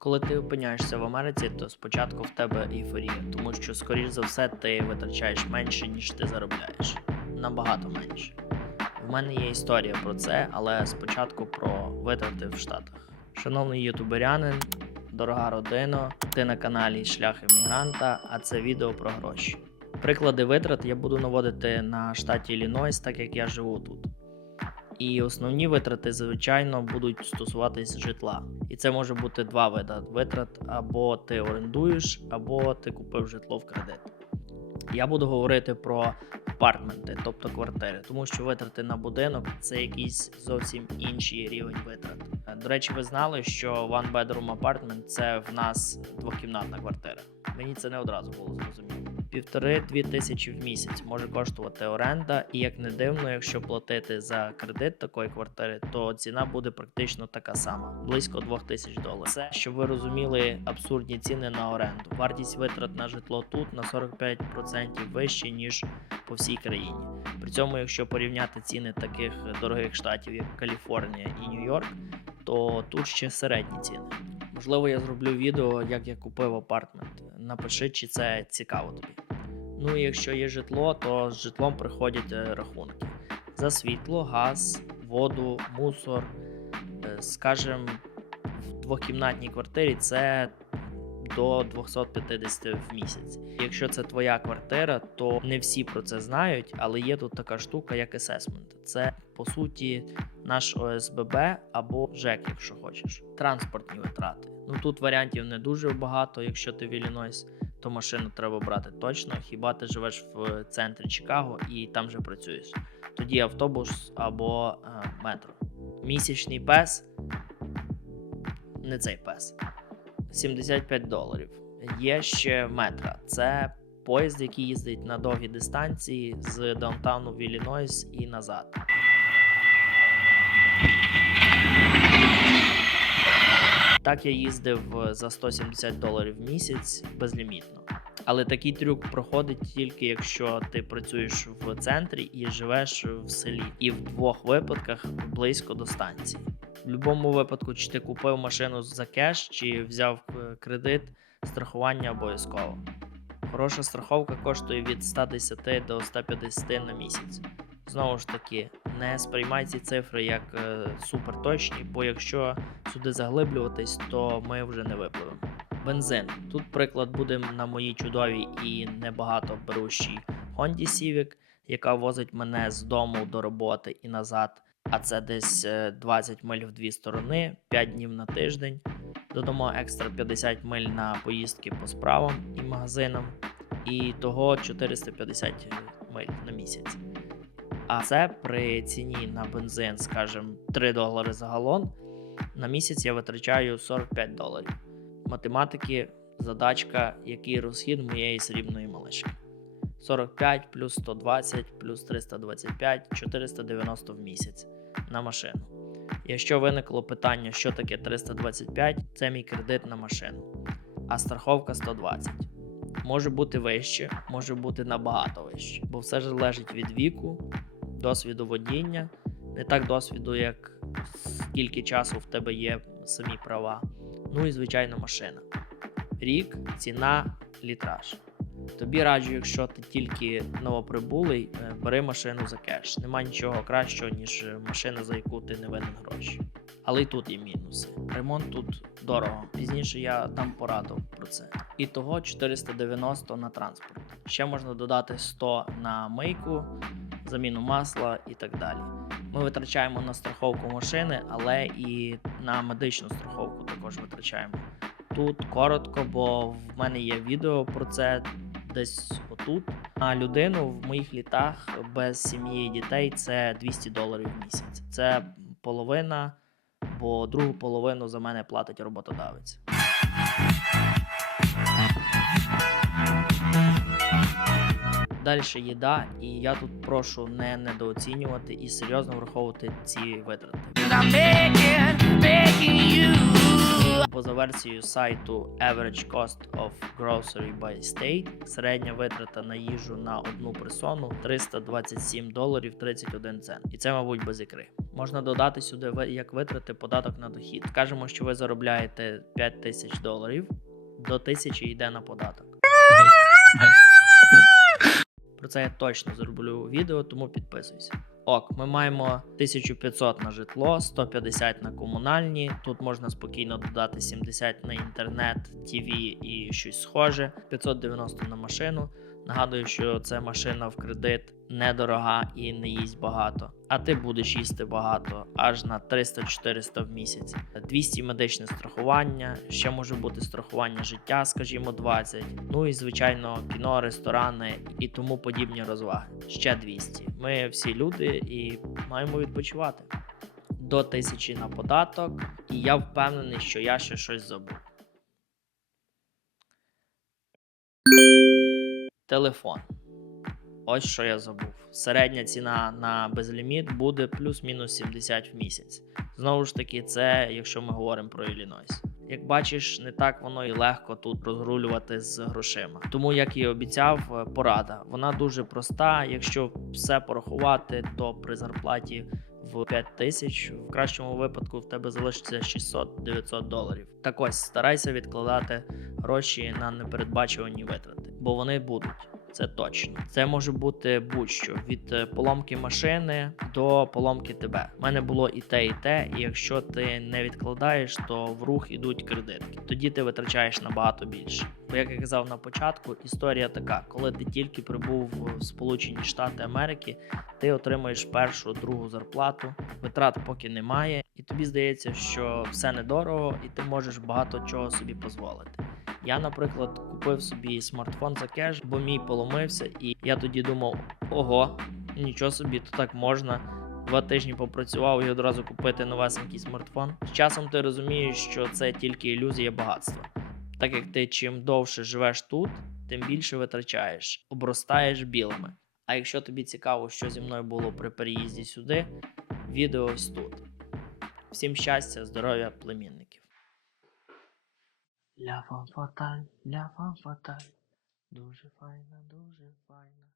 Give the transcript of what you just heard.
Коли ти опиняєшся в Америці, то спочатку в тебе ейфорія, тому що, скоріш за все, ти витрачаєш менше, ніж ти заробляєш. Набагато менше. В мене є історія про це, але спочатку про витрати в Штатах. Шановний ютуберянин, дорога родина, ти на каналі Шлях Емігранта, а це відео про гроші. Приклади витрат я буду наводити на штаті Іллінойс, так як я живу тут. І основні витрати, звичайно, будуть стосуватись житла. І це може бути два види витрат: або ти орендуєш, або ти купив житло в кредит. Я буду говорити про апартменти, тобто квартири, тому що витрати на будинок – це якийсь зовсім інший рівень витрат. До речі, ви знали, що one bedroom apartment – це в нас двокімнатна квартира. Мені це не одразу було зрозуміло. 1,5-2 тисячі в місяць може коштувати оренда, і як не дивно, якщо платити за кредит такої квартири, то ціна буде практично така сама – близько $2000. Це, щоб ви розуміли, абсурдні ціни на оренду. Вартість витрат на житло тут на 45% вище, ніж по всій країні. При цьому, якщо порівняти ціни таких дорогих штатів, як Каліфорнія і Нью-Йорк, то тут ще середні ціни. Можливо, я зроблю відео, як я купив апартмент. Напиши, чи це цікаво тобі. Ну і якщо є житло, то з житлом приходять рахунки. За світло, газ, воду, мусор. Скажем, в двокімнатній квартирі це до 250 в місяць. Якщо це твоя квартира, то не всі про це знають, але є тут така штука, як асесмент. Це, по суті, наш ОСББ або ЖЕК, якщо хочеш. Транспортні витрати. Ну тут варіантів не дуже багато, якщо ти в Іллінойс, то машину треба брати точно, хіба ти живеш в центрі Чикаго і там же працюєш. Тоді автобус або метро. Місячний пес, не цей пес, $75. Є ще метро. Це поїзд, який їздить на довгі дистанції з даунтауну в Іллінойс і назад. Так я їздив за $170 в місяць безлімітно. Але такий трюк проходить тільки якщо ти працюєш в центрі і живеш в селі. І в двох випадках близько до станції. В будь-якому випадку, чи ти купив машину за кеш, чи взяв кредит, страхування обов'язково. Хороша страховка коштує від 110 до 150 на місяць. Знову ж таки, не сприймай ці цифри як суперточні, бо якщо сюди заглиблюватись, то ми вже не випливемо. Бензин. Тут приклад буде на моїй чудовій і небагато берущій Honda Civic, яка возить мене з дому до роботи і назад, а це десь 20 миль в дві сторони, 5 днів на тиждень. Додамо екстра 50 миль на поїздки по справам і магазинам, і того 450 миль на місяць. А це при ціні на бензин, скажімо, $3 за галон, на місяць я витрачаю $45. Математики, задачка, який розхід моєї срібної малишки. 45 плюс 120 плюс 325 – 490 в місяць на машину. Якщо виникло питання, що таке 325, це мій кредит на машину, а страховка 120. Може бути вище, може бути набагато вище, бо все ж залежить від віку, досвіду водіння, не так досвіду, як скільки часу в тебе є самі права, ну і звичайно машина. Рік, ціна, літраж. Тобі раджу, якщо ти тільки новоприбулий, бери машину за кеш. Нема нічого кращого, ніж машина, за яку ти не винен гроші. Але й тут є мінуси. Ремонт тут дорого. Пізніше я дам пораду про це. І того 490 на транспорт. Ще можна додати 100 на мийку, заміну масла і так далі. Ми витрачаємо на страховку машини, але і на медичну страховку також витрачаємо. Тут коротко, бо в мене є відео про це десь отут. На людину в моїх літах без сім'ї і дітей це $200 в місяць. Це половина, бо другу половину за мене платить роботодавець. Далі їда, і я тут прошу не недооцінювати і серйозно враховувати ці витрати. Бо за версією сайту Average Cost of Grocery by State, середня витрата на їжу на одну персону $327.31. І це, мабуть, без ікри. Можна додати сюди, як витрати податок на дохід. Скажемо, що ви заробляєте $5000, до 1000 йде на податок. Про це я точно зроблю відео, тому підписуйся. Ок, ми маємо 1500 на житло, 150 на комунальні. Тут можна спокійно додати 70 на інтернет, ТВ і щось схоже, 590 на машину. Нагадую, що це машина в кредит недорога і не їсть багато. А ти будеш їсти багато, аж на 300-400 в місяць. 200 медичне страхування, ще може бути страхування життя, скажімо, 20. Ну і, звичайно, кіно, ресторани і тому подібні розваги. Ще 200. Ми всі люди і маємо відпочивати. До 1000 на податок, і я впевнений, що я ще щось забув. Телефон. Ось що я забув. Середня ціна на безліміт буде плюс-мінус 70 в місяць. Знову ж таки, це якщо ми говоримо про Іллінойс. Як бачиш, не так воно і легко тут розрулювати з грошима. Тому, як і обіцяв, порада. Вона дуже проста. Якщо все порахувати, то при зарплаті в 5000, в кращому випадку в тебе залишиться $600-900. Так ось, старайся відкладати гроші на непередбачувані витрати, бо вони будуть. Це точно. Це може бути будь-що. Від поломки машини до поломки тебе. У мене було і те, і якщо ти не відкладаєш, то в рух ідуть кредитки. Тоді ти витрачаєш набагато більше. Бо, як я казав на початку, історія така. Коли ти тільки прибув в Сполучені Штати Америки, ти отримаєш першу, другу зарплату, витрат поки немає, і тобі здається, що все недорого, і ти можеш багато чого собі дозволити. Я, наприклад, купив собі смартфон за кеш, бо мій поломився, і я тоді думав, ого, нічого собі, то так можна. 2 тижні попрацював і одразу купити новесенький смартфон. З часом ти розумієш, що це тільки ілюзія багатства. Так як ти чим довше живеш тут, тим більше витрачаєш, обростаєш білими. А якщо тобі цікаво, що зі мною було при переїзді сюди, відео ось тут. Всім щастя, здоров'я, племінників. Ля фам фаталь, дуже файна, дуже файна.